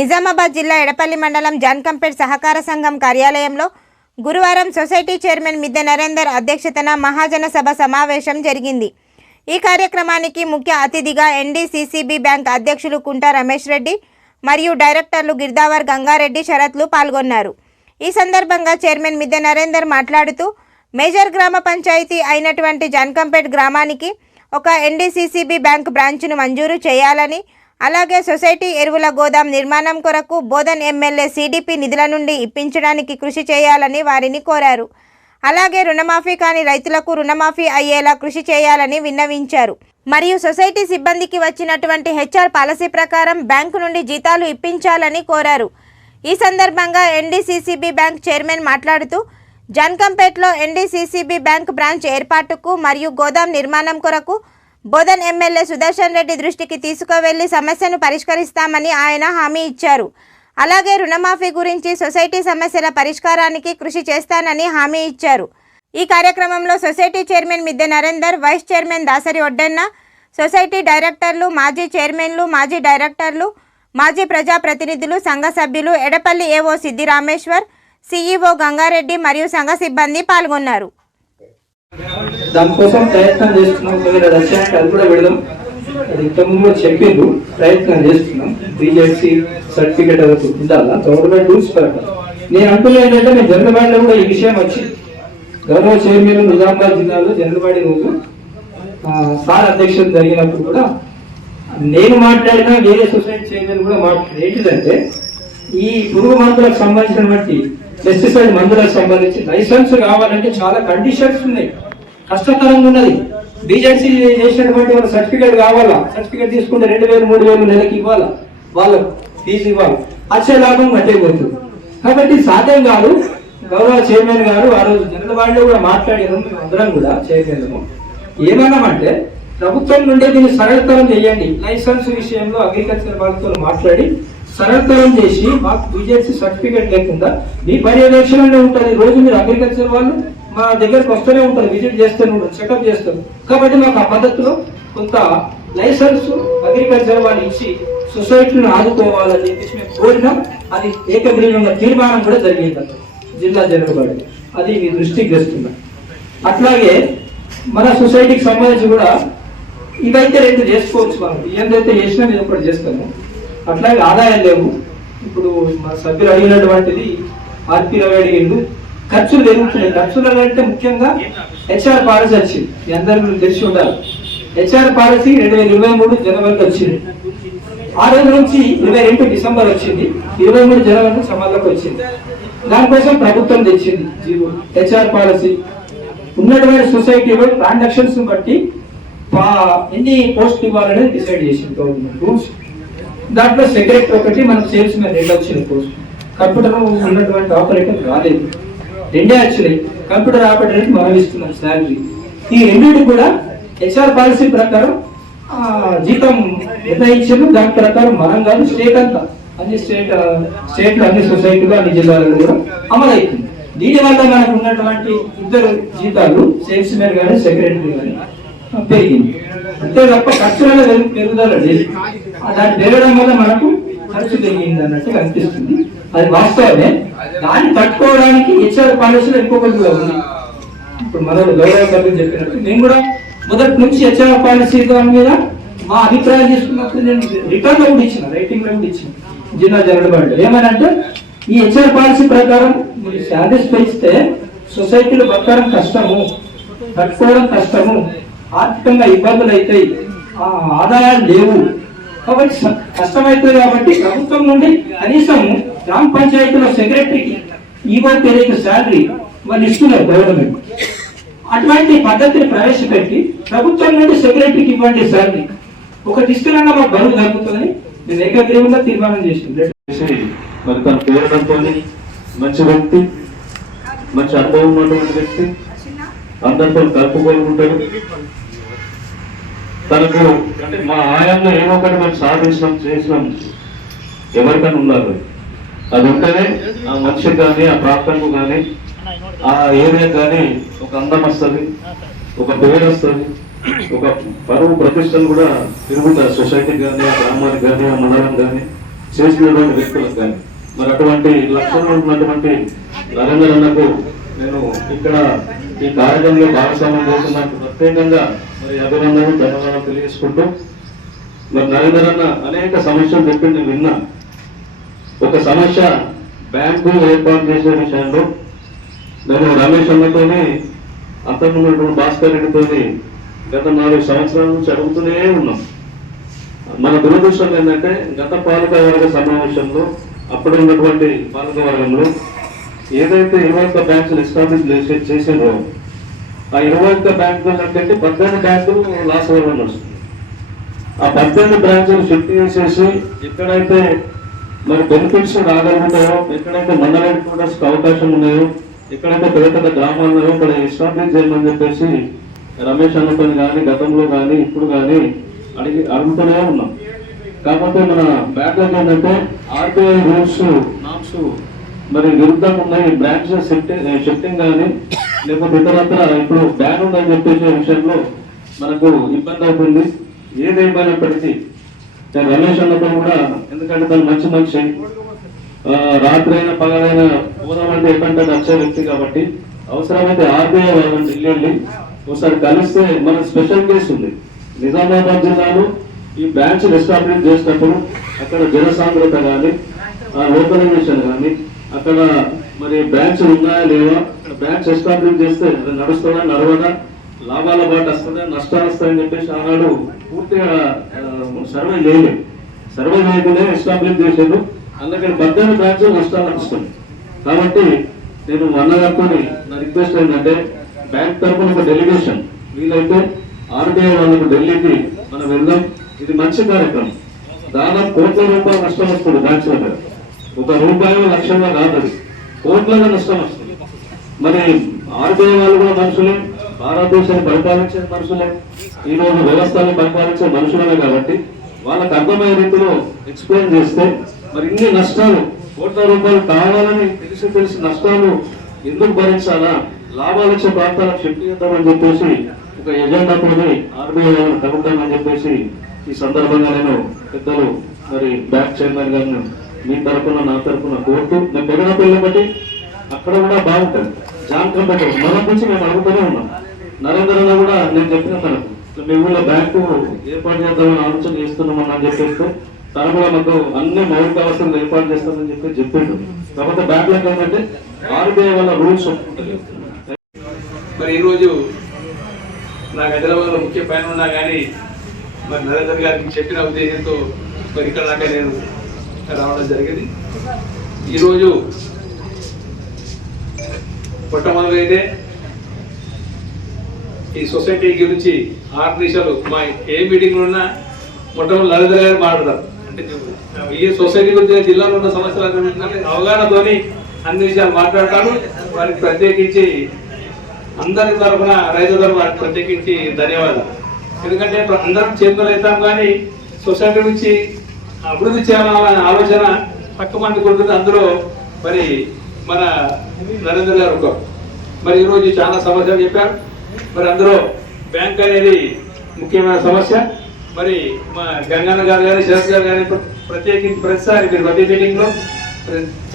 నిజామాబాద్ జిల్లా ఎడపల్లి మండలం జాన్కంపేట్ సహకార సంఘం కార్యాలయంలో గురువారం సొసైటీ చైర్మన్ మిద్దె నరేందర్ అధ్యక్షతన మహాజన సభ సమావేశం జరిగింది. ఈ కార్యక్రమానికి ముఖ్య అతిథిగా ఎన్డీసీసీబీ బ్యాంక్ అధ్యక్షులు కుంట రమేష్ రెడ్డి మరియు డైరెక్టర్లు గిర్దావర్ గంగారెడ్డి శరత్లు పాల్గొన్నారు. ఈ సందర్భంగా చైర్మన్ మిద్దె నరేందర్ మాట్లాడుతూ మేజర్ గ్రామ పంచాయతీ అయినటువంటి జాన్కంపేట్ గ్రామానికి ఒక ఎన్డీసీసీబీ బ్యాంక్ బ్రాంచ్ను మంజూరు చేయాలని అలాగే సొసైటీ ఎరువుల గోదాం నిర్మాణం కొరకు బోధన్ ఎమ్మెల్యే సీడీపీ నిధుల నుండి ఇప్పించడానికి కృషి చేయాలని వారిని కోరారు. అలాగే రుణమాఫీ కాని రైతులకు రుణమాఫీ అయ్యేలా కృషి చేయాలని విన్నవించారు. మరియు సొసైటీ సిబ్బందికి వచ్చినటువంటి హెచ్ఆర్ పాలసీ ప్రకారం బ్యాంకు నుండి జీతాలు ఇప్పించాలని కోరారు. ఈ సందర్భంగా ఎన్డీసీసీబీ బ్యాంక్ చైర్మన్ మాట్లాడుతూ జన్కంపేట్లో ఎన్డీసీసీబీ బ్యాంక్ బ్రాంచ్ ఏర్పాటుకు మరియు గోదాం నిర్మాణం కొరకు బోధన్ ఎమ్మెల్యే సుదర్శన్ రెడ్డి దృష్టికి తీసుకువెళ్ళి సమస్యను పరిష్కరిస్తామని ఆయన హామీ ఇచ్చారు. అలాగే రుణమాఫీ గురించి సొసైటీ సమస్యల పరిష్కారానికి కృషి చేస్తానని హామీ ఇచ్చారు. ఈ కార్యక్రమంలో society chairman Midde Narender vice chairman Dasari Oddanna society డైరెక్టర్లు మాజీ చైర్మన్లు మాజీ డైరెక్టర్లు మాజీ ప్రజాప్రతినిధులు సంఘ సభ్యులు ఎడపల్లి ఏవో సిద్ధి రామేశ్వర్ సీఈఓ గంగారెడ్డి మరియు సంఘ సిబ్బంది పాల్గొన్నారు. దానికోసం ప్రయత్నం చేస్తున్నాం. ఒకవేళ రష్యానికి అది కూడా పెడదాం అది ఇంతకుముందు చెప్పిండు చెప్పిండ్రు. ప్రయత్నం చేస్తున్నాం. బీజేసీ సర్టిఫికేట్ అది ఉండాలా? గవర్నమెంట్ రూల్స్ ప్రకారం. నేను అంటున్నా ఏంటంటే నేను జనరబాడిలో కూడా ఈ విషయం వచ్చి గౌరవ చైర్మన్ నిజామాబాద్ జిల్లాలో జనరబాడి రోజు సార్ అధ్యక్షత జరిగినప్పుడు కూడా నేను మాట్లాడినా వేరే సొసైటీ చైర్మన్ కూడా మాట్లాడి ఏంటిదంటే ఈ పురుగు మందులకు సంబంధించినటువంటి పెస్టిసైడ్ మందులకు సంబంధించి లైసెన్స్ కావాలంటే చాలా కండిషన్స్ ఉన్నాయి. కష్టతరంగా ఉన్నది. బీజెడ్సీ చేసినటువంటి వాళ్ళ సర్టిఫికేట్ కావాలా? సర్టిఫికేట్ తీసుకుంటే రెండు వేలు మూడు వేలు నెలకి ఇవ్వాలా? వాళ్ళకు ఫీజు ఇవ్వాలి. వచ్చే లాభం అదే పోతుంది కాబట్టి సాధ్యం కాదు. గౌరవ చైర్మన్ గారు ఆ రోజు జనరల్ కూడా మాట్లాడారు. మేము అందరం కూడా చైర్మన్ ఏమన్నామంటే ప్రభుత్వం నుండి దీన్ని సరళతరం చేయండి. లైసెన్స్ విషయంలో అగ్రికల్చర్ వాళ్ళతో మాట్లాడి సరళతరం చేసి మాకు బీజేసీ సర్టిఫికేట్ లేకుండా మీ పర్యవేక్షణలో ఉంటుంది రోజు మీరు అగ్రికల్చర్ వాళ్ళు మా దగ్గరకు వస్తూనే ఉంటారు విజిట్ చేస్తూనే ఉంటారు చెకప్ చేస్తారు. కాబట్టి మాకు ఆ పద్ధతిలో కొంత లైసెన్స్ అగ్రికల్చర్ వాళ్ళు ఇచ్చి సొసైటీని ఆదుకోవాలని చెప్పేసి మేము కోరినాం. అది ఏకగ్రీవంగా తీర్మానం కూడా జరిగింది అక్కడ జిల్లా జరగబడి అది మీ దృష్టికి తెస్తున్నా. అట్లాగే మన సొసైటీకి సంబంధించి కూడా ఇవైతే రెండు చేసుకోవచ్చు మనం ఏంటైతే చేసినా నేను ఒకటి చేస్తాము. అట్లాగే ఆదాయం లేవు. ఇప్పుడు మన సభ్యులు అడిగినటువంటిది ఆర్పీ రవి అడిగిండు. ఖర్చులు పెరుగుతున్నాయి. ఖర్చులు అంటే ముఖ్యంగా హెచ్ఆర్ పాలసీ వచ్చింది. మీ అందరికీ తెలిసి ఉండాలి. హెచ్ఆర్ పాలసీ రెండు వేల ఇరవై మూడు జనవరికి వచ్చింది. ఆ రోజు నుంచి ఇరవై రెండు డిసెంబర్ వచ్చింది. ఇరవై మూడు జనవరి నుంచి వచ్చింది. దానికోసం ప్రభుత్వం తెచ్చింది జీవో హెచ్ఆర్ పాలసీ. ఉన్నటువంటి సొసైటీలో ట్రాన్సాక్షన్స్ బట్టి ఎన్ని పోస్ట్ ఇవ్వాలనేది డిసైడ్ చేసింది గవర్నమెంట్ రూల్స్. దాంట్లో సెక్రెట్ ఒకటి మనం సేల్స్ మీద రెండు వచ్చిన పోస్ట్. కంప్యూటర్ ఉన్నటువంటి ఆపరేటర్ రాలేదు. రెండే యాక్చువల్లీ కంప్యూటర్ ఆపరేటర్కి మనం ఇస్తున్నాం శాలరీ ఈ రెండింటి కూడా హెచ్ఆర్ పాలసీ ప్రకారం జీతం నిర్ణయించారు దాని ప్రకారం మనం కాదు స్టేట్ అంతా. అన్ని స్టేట్ స్టేట్ అన్ని సొసైటీలో అన్ని జిల్లాలలో కూడా అమలవుతుంది. దీనివల్ల మనకు ఉన్నటువంటి ఇద్దరు జీతాలు సేల్స్ మ్యాన్ కానీ సెక్రటరీ కానీ పెరిగింది. అంతే తప్ప ఖర్చులలో పెరుగుదల లేదు. దాన్ని పెరగడం వల్ల మనకు ఖర్చు పెరిగింది అన్నట్టు కనిపిస్తుంది. అది వాస్తవమే. దాన్ని తట్టుకోవడానికి హెచ్ఆర్ పాలసీలో ఇంకొకటి ఉంది. ఇప్పుడు మరో గౌరవ సభ్యులు చెప్పినట్టు మేము కూడా మొదటి నుంచి హెచ్ఆర్ పాలసీ దాని మీద మా అభిప్రాయం తీసుకున్నప్పుడు నేను రిటర్న్లో కూడా ఇచ్చిన రైటింగ్లో కూడా ఇచ్చిన. జిల్లా జరగడం ఏమని అంటే ఈ హెచ్ఆర్ పాలసీ ప్రకారం మీరు శాలరీస్ పెంచితే సొసైటీలో బతకడం కష్టము తట్టుకోవడం కష్టము ఆర్థికంగా ఇబ్బందులు అవుతాయి. ఆ ఆదాయాలు లేవు. కాబట్టి కష్టమవుతుంది కాబట్టి ప్రభుత్వం నుండి కనీసం గ్రామ పంచాయతీలో సెక్రటరీకి ఈవో తెలియక శాలరీ వాళ్ళు ఇస్తున్నారు గవర్నమెంట్ అటువంటి పద్ధతిని ప్రవేశపెట్టి ప్రభుత్వం నుండి సెక్రటరీకి ఇవ్వండి శాలరీ ఒక ఇస్తున్నా మాకు బరువు తగ్గుతుందని నేను ఏకగ్రీవంగా తీర్మానం చేసింది. చేసి మరి తన పేరుతో మంచి వ్యక్తి మంచి అనుభవం ఉన్నటువంటి వ్యక్తి అందరితో కలుపుకోలుకుంటాడు తనకు అంటే మా ఆయనలో ఏమో ఒకటి మేము సాధించడం చేసినాం. ఎవరికైనా ఉండాలి. అది ఉంటేనే ఆ మనిషికి కానీ ఆ ప్రాంతంకు కానీ ఆ ఏరియా కానీ ఒక అందం వస్తుంది ఒక పేరు వస్తుంది ఒక పరువు ప్రతిష్టలు కూడా తిరుగుతారు సొసైటీకి కానీ ఆ గ్రామానికి కానీ ఆ మండలం కానీ చేసినటువంటి వ్యక్తులకు కానీ. మరి అటువంటి లక్ష్యంలో ఉన్నటువంటి నరేంద్ర అన్నకు నేను ఇక్కడ ఈ కార్యక్రమంలో భాగస్వామ్యం చేస్తున్నందుకు ప్రత్యేకంగా మరి అభినందనలు ధన్యవాదాలు తెలియజేసుకుంటూ మరి నరేందర్ అన్న అనేక సమస్యలు చెప్పింది నేను విన్నా ఒక సమస్య బ్యాంకు ఏర్పాటు చేసే విషయంలో నేను రమేష్ అన్నతోనే అంతకుముందు ఉన్నటువంటి భాస్కర్ రెడ్డితోని గత నాలుగు సంవత్సరాల నుంచి అడుగుతూనే ఉన్నాం. మన దురదృష్టం ఏంటంటే గత పాలకవర్గ సమావేశంలో అప్పుడు ఉన్నటువంటి పాలక ఏదైతే ఇరవై ఒక్క బ్యాంకులు ఎస్టాబ్లిష్ చేసారో ఆ ఇరవై ఒక్క బ్యాంకులు ఏంటంటే పద్దెనిమిది బ్యాంకులు లాస్ అవ్వడం నడుస్తుంది ఆ పద్దెనిమిది బ్రాంచ్లు షిఫ్ట్ చేసేసి ఎక్కడైతే మరి బెనిఫిట్స్ రాగలుగుతాయో ఎక్కడైతే మండలానికి కూడా అవకాశం ఉన్నాయో ఎక్కడైతే పెద్ద పెద్ద గ్రామాలు ఉన్నాయో ఇక్కడ ఎస్టాబ్లిష్ చేయమని చెప్పేసి రమేష్ అన్నతోని కానీ గతంలో కానీ ఇప్పుడు కానీ అడిగి అడుగుతూనే ఉన్నాం. కాకపోతే మన బ్యాక్లాగ్ ఏంటంటే ఆర్బీఐ రూల్స్ నామ్స్ మరి విరుద్ధంగా ఉన్నాయి. బ్రాంచ్ షిఫ్టింగ్ షిఫ్టింగ్ కానీ లేకపోతే ఇతరత్ర ఇప్పుడు బ్యాన్ ఉందని చెప్పేసే విషయంలో మనకు ఇబ్బంది అవుతుంది. ఏదేమైనప్పటికీ నేను రమేష్ అన్నతో కూడా ఎందుకంటే తను మంచి మనిషి. రాత్రి అయినా పగలైనా పోదామంటే ఎక్కడంటే నచ్చే వ్యక్తి కాబట్టి అవసరమైతే ఆర్బీఐ వాళ్ళని ఢిల్లీ వెళ్ళి ఒకసారి కలిస్తే మన స్పెషల్ కేసు ఉంది. నిజామాబాద్ జిల్లాలో ఈ బ్రాంచ్ ఎస్టాబ్లిష్ చేసినప్పుడు అక్కడ జనసాంద్రత కానీ ఆ లోకలైజేషన్ కానీ అక్కడ మరి బ్రాంచ్ ఉన్నాయా లేవా? అక్కడ బ్రాంచ్ ఎస్టాబ్లిష్ చేస్తే నడుస్తుందా నడవదా? లాభాల బాట వస్తుందా నష్టాలు వస్తాయని చెప్పేసి ఆనాడు పూర్తిగా సర్వే చేయలేదు. సర్వే చేయకుండా ఎస్టాబ్లిష్ చేశారు అందుకని పద్దెనిమిది బ్రాంచ్లు నష్టాలు వస్తుంది కాబట్టి నేను అన్నగారితో నా రిక్వెస్ట్ ఏంటంటే బ్యాంక్ తరఫున ఒక డెలిగేషన్ వీలైతే ఆర్బీఐ వాళ్ళకు ఢిల్లీకి మనం వెళ్దాం. ఇది మంచి కార్యక్రమం. దాదాపు కోట్ల రూపాయలు నష్టం వస్తుంది బ్యాంక్స్ దగ్గర ఒక రూపాయి లక్షంగా కాదు అది కోట్లుగా నష్టం వస్తుంది. మరి ఆర్బీఐ వాళ్ళు కూడా మనుషులే. భారతదేశాన్ని పరిపాలించే మనుషులే. ఈ రోజు వ్యవస్థని పరిపాలించే మనుషులే కాబట్టి వాళ్ళకు అర్థమయ్యే రీతిలో ఎక్స్ప్లెయిన్ చేస్తే మరి ఇన్ని నష్టాలు కోట్ల రూపాయలు కావాలని తెలిసి తెలిసి నష్టాలు ఎందుకు భరించాలా? లాభాలు వచ్చే ప్రాంతాలకు శక్తి చేద్దామని చెప్పేసి ఒక ఎజెండాతోనే ఆర్బీఐ వాళ్ళని చెప్పేసి ఈ సందర్భంగా నేను పెద్దలు మరి బ్యాంక్ చైర్మన్ గారిని మీ తరపున నా తరపున కోరుతూ నేను పెరిగిన బట్టి అక్కడ కూడా బాగుంటుంది. జాన్ కంప్యూటర్ మన గురించి మేము అడుగుతూనే ఉన్నాం. నరేంద్ర కూడా నేను చెప్పిన తనకు మీ ఊళ్ళో బ్యాంకు ఏర్పాటు చేద్దామని ఆలోచన చేస్తున్నామని అని చెప్పేస్తే తను కూడా మాకు అన్ని మౌలిక అవసరాలు ఏర్పాటు చేస్తామని చెప్పి చెప్పిండు. కాకపోతే బ్యాంకులకు ఏంటంటే ఆర్బీఐ వల్ల రూల్స్ మరి ఈరోజు నాకు హైదరాబాద్లో ముఖ్య పైన ఉన్నా కానీ మరి నరేంద్ర గారికి చెప్పిన ఉద్దేశంతో మరి ఇక్కడ దాకా నేను రావడం జరిగింది. ఈరోజు మొట్టమొదటి అయితే ఈ సొసైటీ గురించి ఆరు మా ఏ మీటింగ్లో ఉన్నా మొట్టమొదటి నరేంద్ర గారు మాట్లాడతారు. అంటే ఈ సొసైటీ గురించి జిల్లాలో ఉన్న సమస్యల గురించి అవగాహనతోని అన్ని విషయాలు మాట్లాడతాను వారికి ప్రత్యేకించి అందరి తరఫున రైతు తరఫున వారికి ప్రత్యేకించి ధన్యవాదాలు. ఎందుకంటే అందరం చేతులు అవుతాం కానీ సొసైటీ నుంచి అభివృద్ధి చేయాలనే ఆలోచన తక్కువ మందికి ఉంటుంది. అందులో మరి మన నరేంద్ర గారు మరి ఈరోజు చాలా సమస్యలు చెప్పారు. మరి అందులో బ్యాంక్ అనేది ముఖ్యమైన సమస్య. మరి మా గంగన్న గారు కానీ శరత్ గారు కానీ ప్రత్యేకించి ప్రతిసారి మీరు ప్రతి మీటింగ్లో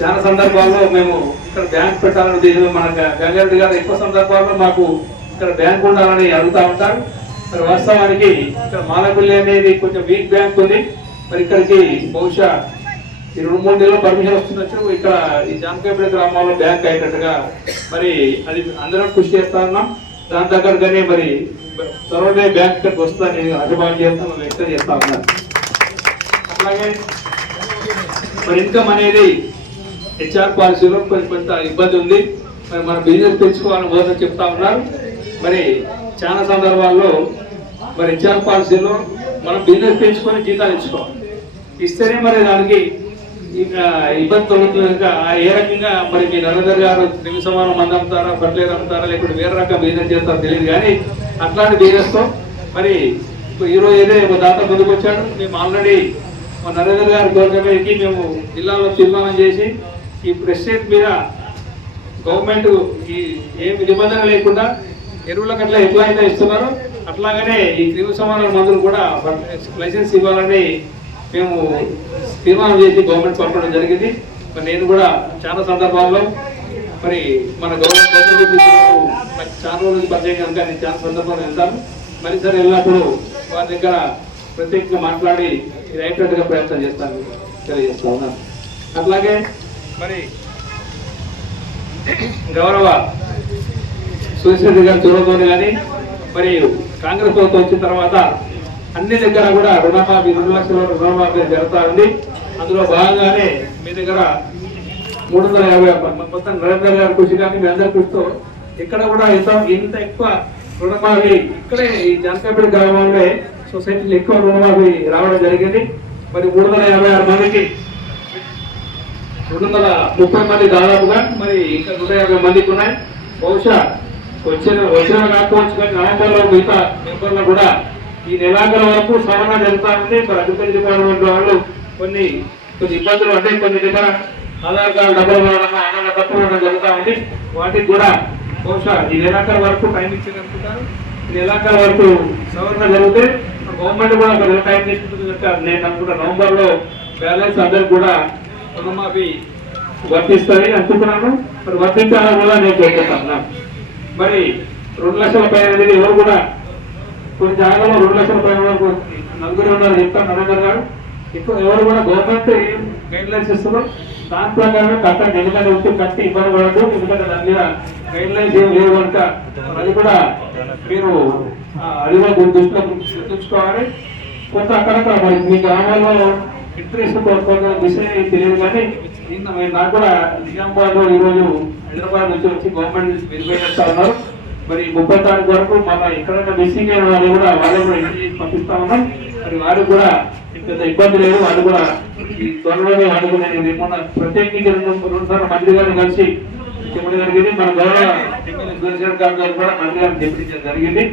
చాలా సందర్భాల్లో మేము ఇక్కడ బ్యాంక్ పెట్టాలని ఉద్దేశం మన గంగారెడ్డి గారు ఎక్కువ సందర్భాల్లో మాకు ఇక్కడ బ్యాంక్ ఉండాలని అడుగుతూ ఉంటారు. మరి వాస్తవానికి ఇక్కడ మాలపల్లి అనేది కొంచెం వీక్ బ్యాంక్ ఉంది. మరి ఇక్కడికి బహుశా ఈ రెండు మూడు నెలలు పర్మిషన్ వస్తున్నట్టు ఇక్కడ ఈ జానకాపల్లి గ్రామంలో బ్యాంక్ అయినట్టుగా మరి అది అందరం కృషి చేస్తా ఉన్నాం. దాని దగ్గరగానే మరి త్వరలోనే బ్యాంక్ ఇక్కడికి వస్తుందని అభిమానం చేస్తాను వ్యక్తం చేస్తా ఉన్నాను అలాగే మరి ఇన్కమ్ అనేది హెచ్ఆర్ పాలసీలో కొంచెం కొంత ఇబ్బంది ఉంది. మరి మన బిజినెస్ పెంచుకోవాలని బోధన చెప్తా ఉన్నారు. మరి చాలా సందర్భాల్లో మరి హెచ్ఆర్ పాలసీలో మనం బిజినెస్ పెంచుకొని జీతాలు ఇచ్చుకోవాలి ఇస్తేనే మరి దానికి ఇంకా ఇబ్బంది తొలుగుతుంది. కనుక ఆ ఏ రకంగా మరి మీ నరేందర్ గారు నిమిషమానం మంది అమ్ముతారా ఫర్టిలైజర్ అమ్ముతారా లేకుంటే వేరే రకం బిజినెస్ చేస్తారో తెలియదు కానీ అట్లాంటి బిజినెస్తో మరి ఈరోజు ఈ ఏదో ఒక దాత ముందుకు వచ్చాడు. మేము ఆల్రెడీ మా నరేందర్ గారి గవర్నమెంట్కి మేము జిల్లాలో తీర్మానం చేసి ఈ ప్రెసిడెంట్ మీద గవర్నమెంట్ ఈ ఏమి నిబంధన లేకుండా ఎరువులకు అట్లా ఎట్లా అయితే ఇస్తున్నారో అట్లాగనే ఈ క్రిమి సమాన మందులు కూడా లైసెన్స్ ఇవ్వాలని మేము తీర్మానం చేసి గవర్నమెంట్ పంపడం జరిగింది. మరి నేను కూడా చాలా సందర్భాల్లో మరి మన గవర్నమెంట్ నాకు చాలా రోజులు పరిచయం కనుక నేను చాలా సందర్భాలు వెళ్తాను. మరి సరే వెళ్ళినప్పుడు వారి దగ్గర ప్రత్యేకంగా మాట్లాడి ఇది అయినట్టుగా ప్రయత్నం చేస్తాను. తెలియజేస్తా ఉన్నాను అట్లాగే మరి గౌరవ సుశీల్ గారు చూడబోని కానీ మరి కాంగ్రెస్ ప్రభుత్వం వచ్చిన తర్వాత అన్ని దగ్గర కూడా రుణమాఫీ రెండు లక్షల రుణమాఫీ జరుగుతా ఉంది. అందులో భాగంగానే మీ దగ్గర మూడు వందల యాభై మొత్తం నరేంద్ర గారి కృషి కానీ మీ అందరి కృషితో ఇక్కడ కూడా ఇంత ఇంత ఎక్కువ రుణమాఫీ ఇక్కడే ఈ జనకపేట గ్రామంలో సొసైటీలు ఎక్కువ రుణమాఫీ రావడం జరిగింది. మరి మూడు వందల యాభై ఆరు మందికి రెండు వందల ముప్పై మంది దాదాపుగా మరి ఇంకా నూట యాభై మందికి ఉన్నాయి. బహుశా వచ్చిన వచ్చిన కాకపోవచ్చు కానీ నవంబర్లో మిగతా మెంబర్లో కూడా ఈ నెలాఖరు వరకు సవరణ జరుగుతూ ఉంది. మరి అగ్రికల్చర్ డిపార్ట్మెంట్ వాళ్ళు కొన్ని కొన్ని ఇబ్బందులు అంటే కొన్ని దగ్గర ఆధార్ కార్డు డబ్బులు ఇవ్వడం ఆధార్ తప్పు ఇవ్వడం ఉంది. వాటికి కూడా బహుశా ఈ నెలాఖరు వరకు టైం ఇచ్చిందనుకుంటారు ఈ నెలాఖరు వరకు సవరణ జరిగితే గవర్నమెంట్ కూడా ఒక టైం తీసుకుంటుంది కనుక నేను అనుకుంటా నవంబర్లో బ్యాలెన్స్ అందరికి కూడా రుణమాఫీ వర్తిస్తారని అనుకుంటున్నాను. మరి వర్తించాలని కూడా నేను కోరుకుంటున్నాను. మరి రెండు లక్షల పైన అనేది ఎవరు కూడా కొన్ని జాగాలో రెండు లక్షల పైన వరకు నలుగురు ఉన్నారు. చెప్తాను నరేంద్ర గారు? ఇప్పుడు ఎవరు కూడా గవర్నమెంట్ గైడ్ లైన్స్ ఇస్తున్నారు? దాని ప్రకారమే కట్టండి. ఎందుకంటే వచ్చి కట్టి ఇబ్బంది పడదు ఎందుకంటే దాని మీద గైడ్ లైన్స్ ఏం లేవు కనుక అది కూడా మీరు అది కూడా దృష్టిలో గుర్తుంచుకోవాలి కొంత అక్కడక్కడ మరి మీ గ్రామాల్లో ఇంట్రెస్ట్ కొంత విషయం తెలియదు కానీ నాకు కూడా నిజామాబాద్లో ఈరోజు హైదరాబాద్ నుంచి వచ్చి గవర్నమెంట్ నుంచి వెరిఫై చేస్తా ఉన్నారు. మరి ముప్పై తారీఖు వరకు మన ఎక్కడైనా మిస్సింగ్ అయిన వాళ్ళు కూడా వాళ్ళు కూడా ఇంటికి పంపిస్తా ఉన్నాం. మరి వారు కూడా పెద్ద ఇబ్బంది లేదు. వాళ్ళు కూడా ఈ త్వరలోనే వాళ్ళు కూడా నేను మొన్న ప్రత్యేకించి రెండు మంత్రి గారిని కలిసి చెప్పడం జరిగింది మన గౌరవ గారు కూడా మంత్రి గారిని చెప్పించడం జరిగింది.